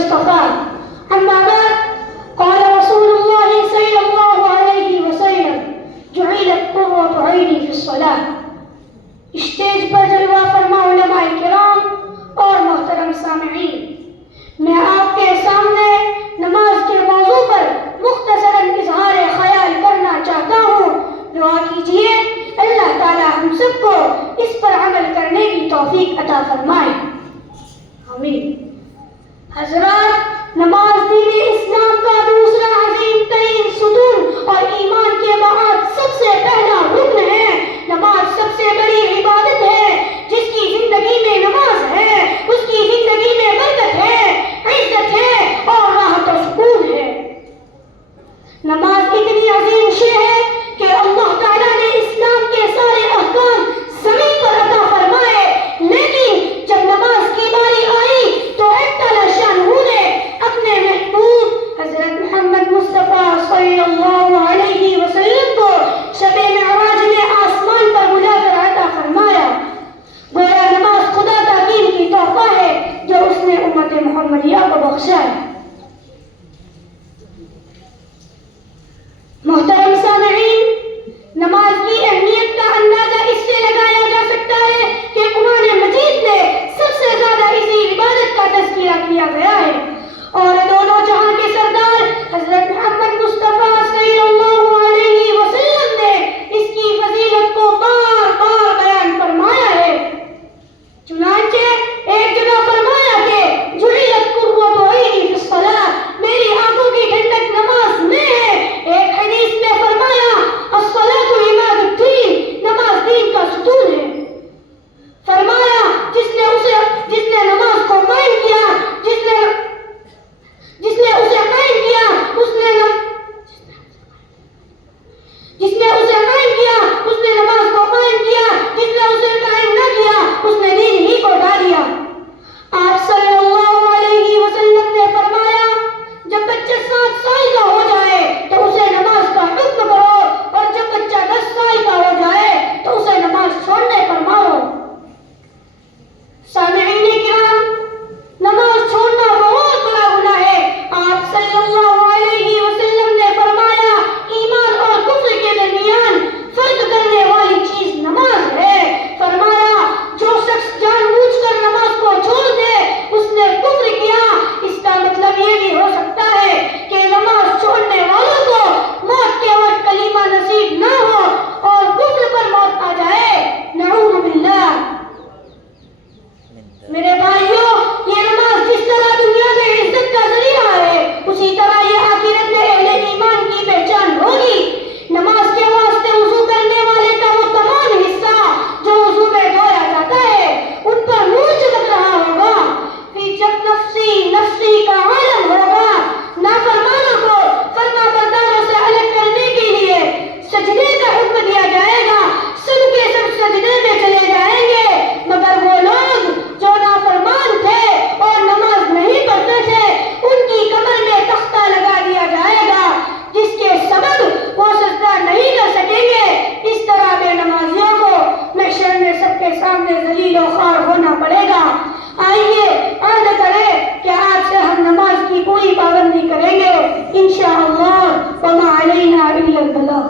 اصطفى. أما بعد قال رسول الله صلى الله عليه وسلم جعلت قرة عيني في الصلاة. اسٹیج پر جلوہ فرما علماء کرام اور محترم سامعین، میں آپ کے سامنے نماز کے موضوع پر مختصراً اظہار خیال کرنا چاہتا ہوں. دعا کیجیے اللہ تعالی ہم سب کو اس پر عمل کرنے کی توفیق عطا فرمائے. آمین. حضرات، نماز دین اسلام کا دوسرا عظیم ترین ستون اور ایمان کے بعد سب سے پہلا رکن ہے. نماز سب سے بڑی عبادت ہے. جس کی زندگی میں نماز ہے اس کی زندگی میں برکت ہے، عزت ہے اور راحت و سکون ہے. نماز اتنی عظیم شے ہے کہ اللہ تعالیٰ نے اسلام کے سارے احکام زمین پر عطا فرمائے، لیکن جب نماز کی باری آئی تو تعالیٰ شانہ نے اپنے محبوب حضرت محمد مصطفیٰ صلی اللہ علیہ وسلم کو شب معراج میں آسمان پر بلا کر عطا فرمایا. گویا نماز خدا کا قیمتی تحفہ ہے جو اس نے امت محمدیہ کو بخشا ہے. محترم سامعین، نماز کی اہمیت کا اندازہ اس سے لگایا جا سکتا ہے کہ قرآن مجید میں سب سے زیادہ اسی عبادت کا تذکرہ کیا گیا ہے، اور دونوں جہاں کے سردار حضرت محمد مصطفیٰ صلی اللہ علیہ وسلم نے اس کی فضیلت کو بار بار بیان فرمایا ہے. چنانچہ ایک جگہ فرمایا کہ جعلت قرۃ عینی فی الصلاۃ، میری آنکھوں کی ٹھنڈک نماز میں ہے. ایک حدیث میں فرمایا الصلاۃ عماد الدین، نماز دین کا ستون ہے. فرمایا جس نے نماز کو قائم کیا، جس نے اسے قائم کیا اس نے نماز کو قائم کیا، جس نے اسے قائم نہ کیا اس نے دین ہی کو ڈھا دیا. آپ صلی اللہ علیہ وسلم نے فرمایا جب بچہ 7 سال کا ہو جائے تو اسے نماز کا حکم کرو، اور جب بچہ 10 سال کا ہو جائے تو اسے نماز چھوڑنے پر مارو. سامعین کرام، نماز چھوڑنا بہت بڑا گناہ ہے. آپ صلی اللہ علیہ وسلم نے فرمایا ایمان اور کفر کے درمیان فرق کرنے والی چیز نماز ہے. فرمایا جو شخص جان بوجھ کر نماز کو چھوڑ دے اس نے کفر کیا. اس کا مطلب یہ بھی ہو سکتا ہے کہ نماز چھوڑنے والوں کو موت کے وقت کلمہ نصیب نہ ہو اور کفر پر موت آ جائے. نعوذ باللہ. میرے بھائیوں، یہ نماز جس طرح دنیا میں عزت کا ذریعہ ہے اسی طرح یہ آخرت میں اہل ایمان کی پہچان ہوگی. نماز کے واسطے وضو کرنے والے کا وہ تمام حصہ جو وضو میں دھویا جاتا ہے ان پر نور چمک رہا ہوگا. پھر جب نفسی کا عالم ہوگا، نافرمانوں کو فرما برداروں سے الگ کرنے کے لیے سجدے کا حکم دیا جائے گا. سب کے سب سجدے میں چلے جائیں گے، مگر وہ لوگ جو نافرمان تھے اور نماز نہیں پڑھتے تھے ان کی کمر میں تختہ لگا دیا جائے گا جس کے سبب وہ سجدہ نہیں کر سکیں گے. اس طرح بے نمازیوں کو محشر میں سب کے سامنے ذلیل و خوار ہونا پڑے گا. آئیے عہد کریں کہ آج سے ہم نماز کی پوری پابندی کریں گے انشاءاللہ. وما علینا الا البلاغ.